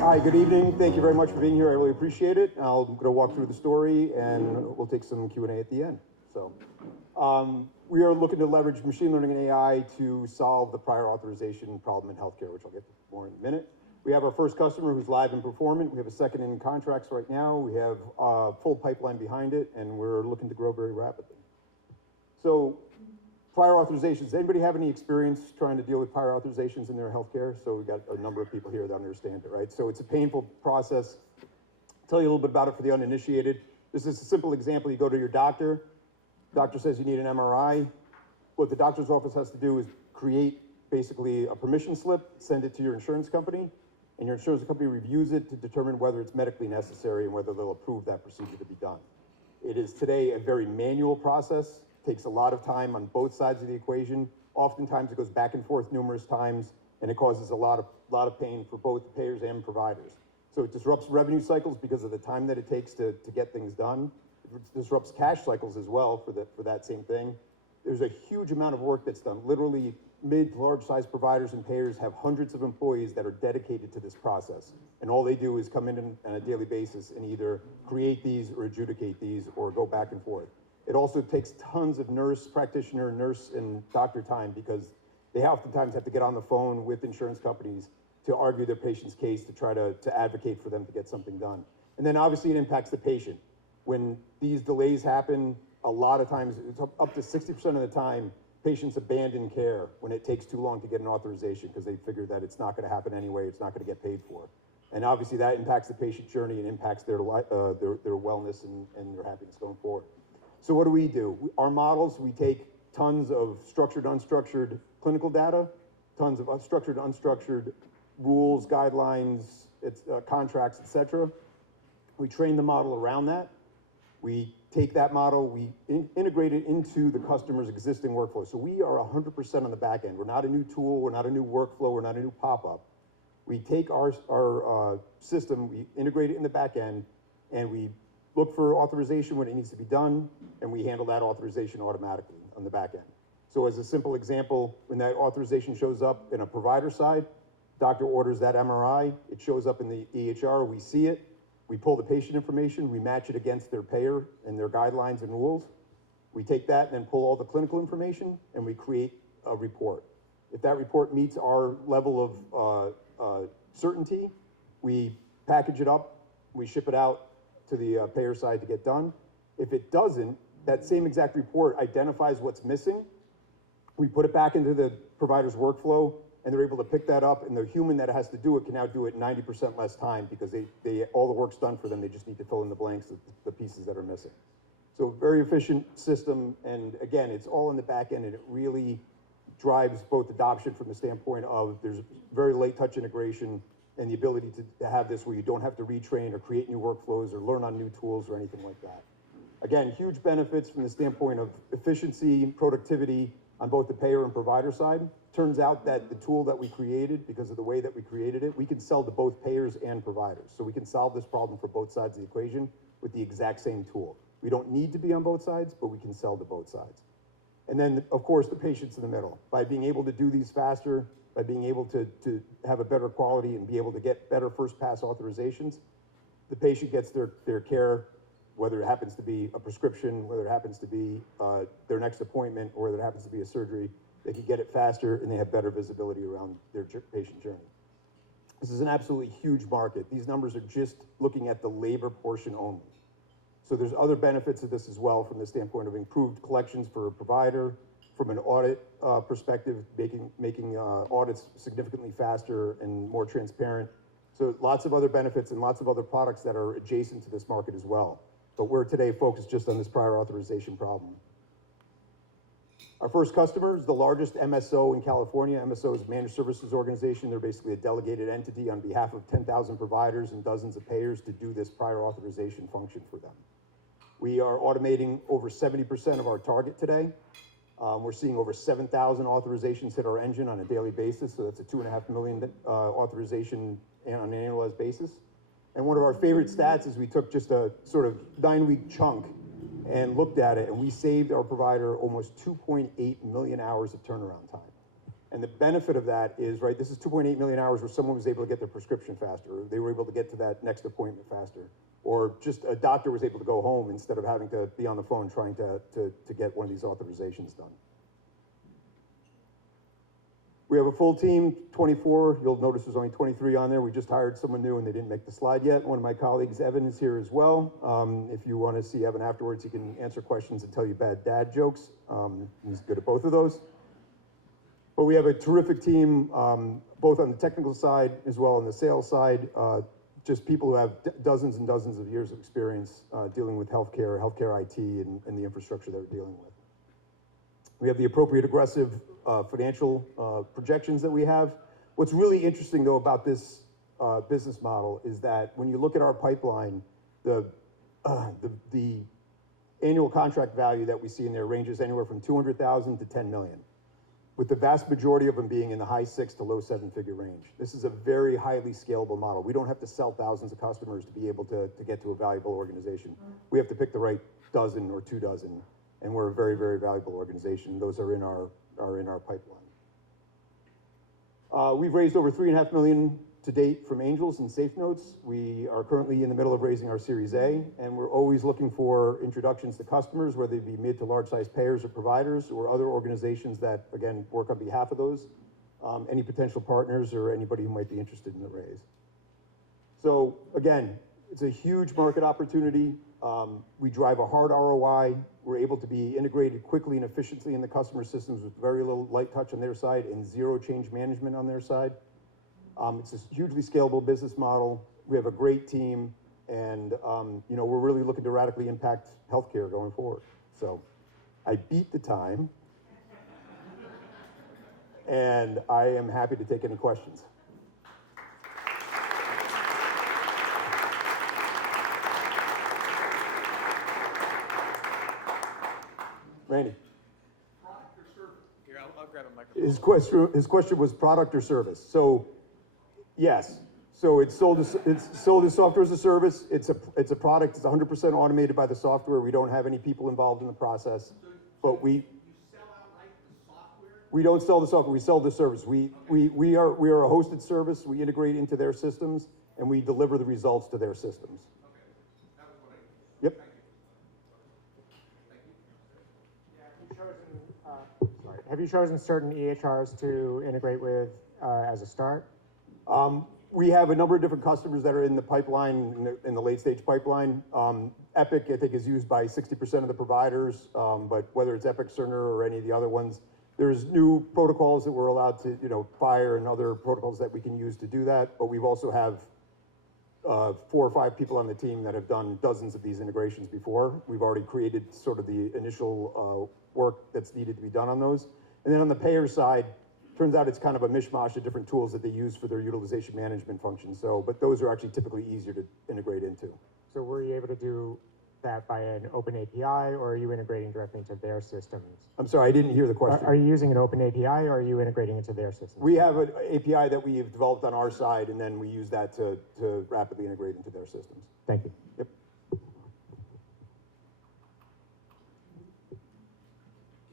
Hi, good evening. Thank you very much for being here. I really appreciate it. I'm going to walk through the story and we'll take some Q&A at the end. We are looking to leverage machine learning and AI to solve the prior authorization problem in healthcare, which I'll get to more in a minute. We have our first customer who's live and performant. We have a second in contracts right now. We have a full pipeline behind it, and we're looking to grow very rapidly. So prior authorizations, anybody have any experience trying to deal with prior authorizations in their healthcare? So we've got a number of people here that understand it, right? So it's a painful process. I'll tell you a little bit about it for the uninitiated. This is a simple example. You go to your doctor. Doctor says you need an MRI. What the doctor's office has to do is create basically a permission slip, send it to your insurance company, and your insurance company reviews it to determine whether it's medically necessary and whether they'll approve that procedure to be done. It is today a very manual process. Takes a lot of time on both sides of the equation. Oftentimes it goes back and forth numerous times, and it causes a lot of pain for both payers and providers. So it disrupts revenue cycles because of the time that it takes to get things done. It disrupts cash cycles as well for that same thing. There's a huge amount of work that's done. Literally, mid to large size providers and payers have hundreds of employees that are dedicated to this process. And all they do is come in on a daily basis and either create these or adjudicate these or go back and forth. It also takes tons of nurse practitioner, nurse and doctor time because they oftentimes have to get on the phone with insurance companies to argue their patient's case to try to advocate for them to get something done. And then obviously it impacts the patient. When these delays happen, a lot of times, it's up to 60% of the time, patients abandon care when it takes too long to get an authorization because they figure that it's not going to happen anyway, it's not going to get paid for. And obviously that impacts the patient journey and impacts their wellness and their happiness going forward. So what do? Our models, we take tons of structured, unstructured clinical data, tons of structured, unstructured rules, guidelines, contracts, et cetera. We train the model around that. We take that model, we integrate it into the customer's existing workflow. So we are 100% on the back end. We're not a new tool, we're not a new workflow, we're not a new pop-up. We take our system, we integrate it in the back end, and we look for authorization when it needs to be done, and we handle that authorization automatically on the back end. So as a simple example, when that authorization shows up in a provider side, doctor orders that MRI, it shows up in the EHR, we see it, we pull the patient information, we match it against their payer and their guidelines and rules. We take that and then pull all the clinical information, and we create a report. If that report meets our level of certainty, we package it up, we ship it out to the payer side to get done. If it doesn't, that same exact report identifies what's missing. We put it back into the provider's workflow, and they're able to pick that up, and the human that has to do it can now do it 90% less time because all the work's done for them. They just need to fill in the blanks of the pieces that are missing. So very efficient system, and again, it's all in the back end, and it really drives both adoption from the standpoint of there's very light touch integration and the ability to have this where you don't have to retrain or create new workflows or learn on new tools or anything like that. Again, huge benefits from the standpoint of efficiency, productivity on both the payer and provider side. Turns out that the tool that we created, because of the way that we created it, we can sell to both payers and providers. So we can solve this problem for both sides of the equation with the exact same tool. We don't need to be on both sides, but we can sell to both sides. And then, of course, the patient's in the middle. By being able to do these faster, by being able to have a better quality and be able to get better first pass authorizations, the patient gets their care, whether it happens to be a prescription, whether it happens to be their next appointment, or whether it happens to be a surgery, they can get it faster and they have better visibility around their patient journey. This is an absolutely huge market. These numbers are just looking at the labor portion only. So there's other benefits of this as well from the standpoint of improved collections for a provider, from an audit perspective, making audits significantly faster and more transparent. So lots of other benefits and lots of other products that are adjacent to this market as well. But we're today focused just on this prior authorization problem. Our first customer is the largest MSO in California. MSO is a managed services organization. They're basically a delegated entity on behalf of 10,000 providers and dozens of payers to do this prior authorization function for them. We are automating over 70% of our target today. We're seeing over 7,000 authorizations hit our engine on a daily basis, so that's a 2.5 million authorization on an annualized basis. And one of our favorite stats is we took just a sort of 9-week chunk and looked at it, and we saved our provider almost 2.8 million hours of turnaround time. And the benefit of that is, right, this is 2.8 million hours where someone was able to get their prescription faster, or they were able to get to that next appointment faster, or just a doctor was able to go home instead of having to be on the phone trying to get one of these authorizations done. We have a full team, 24. You'll notice there's only 23 on there. We just hired someone new and they didn't make the slide yet. One of my colleagues, Evan, is here as well. If you want to see Evan afterwards, he can answer questions and tell you bad dad jokes. He's good at both of those. But we have a terrific team, both on the technical side as well on the sales side. Just people who have dozens and dozens of years of experience dealing with healthcare IT, and the infrastructure that we're dealing with. We have the appropriate aggressive financial projections that we have. What's really interesting, though, about this business model is that when you look at our pipeline, the annual contract value that we see in there ranges anywhere from $200,000 to $10 million, with the vast majority of them being in the high 6 to low 7-figure range. This is a very highly scalable model. We don't have to sell thousands of customers to be able to get to a valuable organization. We have to pick the right dozen or 2 dozen, and we're a very, very valuable organization. Those are in our pipeline. We've raised over $3.5 million to date from angels and safe notes. We are currently in the middle of raising our Series A, and we're always looking for introductions to customers, whether they be mid to large size payers or providers or other organizations that, again, work on behalf of those, any potential partners or anybody who might be interested in the raise. So again, it's a huge market opportunity. We drive a hard ROI. We're able to be integrated quickly and efficiently in the customer systems with very little light touch on their side and zero change management on their side. It's a hugely scalable business model. We have a great team, and you know, we're really looking to radically impact healthcare going forward. So I beat the time, and I am happy to take any questions. Randy. Product or service? Here, I'll grab a microphone. His question was product or service. So, yes. So it's sold as software as a service. It's a product. It's 100% automated by the software. We don't have any people involved in the process. But you sell outright the software? we don't sell the software. We sell the service. We are a hosted service. We integrate into their systems and we deliver the results to their systems. Okay, that was what I. Yep. Thank you. Have you chosen certain EHRs to integrate with as a start? We have a number of different customers that are in the pipeline, in the late stage pipeline. Epic, I think, is used by 60% of the providers, but whether it's Epic, Cerner, or any of the other ones, there's new protocols that we're allowed to, FHIR and other protocols that we can use to do that. But we've also have 4 or 5 people on the team that have done dozens of these integrations before. We've already created sort of the initial work that's needed to be done on those. And then on the payer side, turns out it's kind of a mishmash of different tools that they use for their utilization management functions. So, but those are actually typically easier to integrate into. So were you able to do that by an open API, or are you integrating directly into their systems? I'm sorry, I didn't hear the question. Are you using an open API, or are you integrating into their systems? We have an API that we have developed on our side, and then we use that to rapidly integrate into their systems. Thank you. Yep.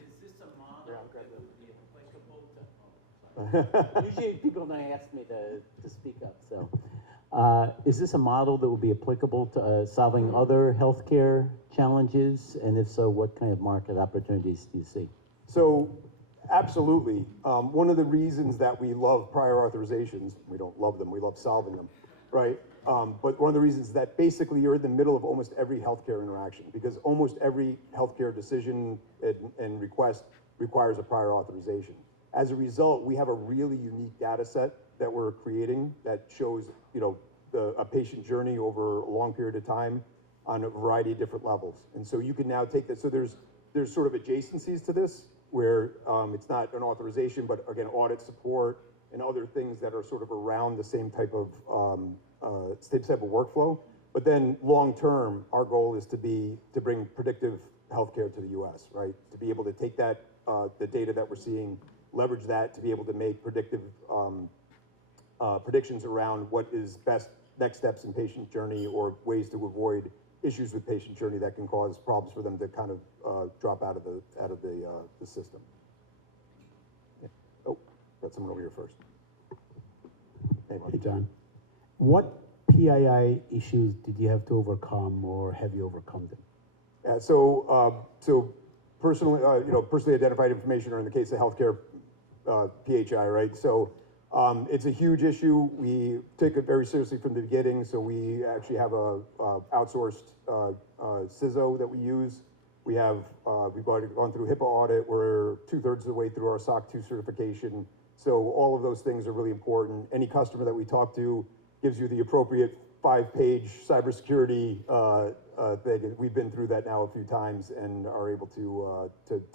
Is this a model that would be applicable to, usually people don't ask me to speak up, so. Is this a model that will be applicable to solving other healthcare challenges? And if so, what kind of market opportunities do you see? So, absolutely. One of the reasons that we love prior authorizations, we don't love them, we love solving them, right? But one of the reasons that basically you're in the middle of almost every healthcare interaction, because almost every healthcare decision and request requires a prior authorization. As a result, we have a really unique data set that we're creating that shows, a patient journey over a long period of time on a variety of different levels. And so you can now take that. So there's sort of adjacencies to this where it's not an authorization, but again, audit support and other things that are sort of around the same type of workflow. But then long term, our goal is to bring predictive healthcare to the US, right? To be able to take that, the data that we're seeing, leverage that to be able to make predictive predictions around what is best next steps in patient journey or ways to avoid issues with patient journey that can cause problems for them to kind of drop out of the system. Yeah. Oh, got someone over here first. Hey, Mark. Hey, John. What PII issues did you have to overcome, or have you overcome them? Yeah, so personally, personally identified information, or in the case of healthcare, PHI, right? So it's a huge issue. We take it very seriously from the beginning. So we actually have a outsourced CISO that we use. We have we've already gone through HIPAA audit. We're 2/3 of the way through our SOC 2 certification. So all of those things are really important. Any customer that we talk to gives you the appropriate 5-page cybersecurity thing. We've been through that now a few times and are able to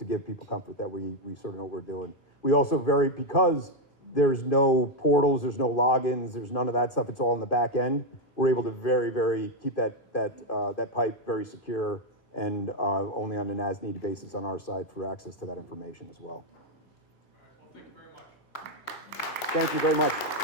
give people comfort that we sort of know what we're doing. We also because there's no portals, there's no logins, there's none of that stuff. It's all in the back end. We're able to very keep that pipe very secure and only on an as-needed basis on our side for access to that information as well. All right, well, thank you very much. Thank you very much.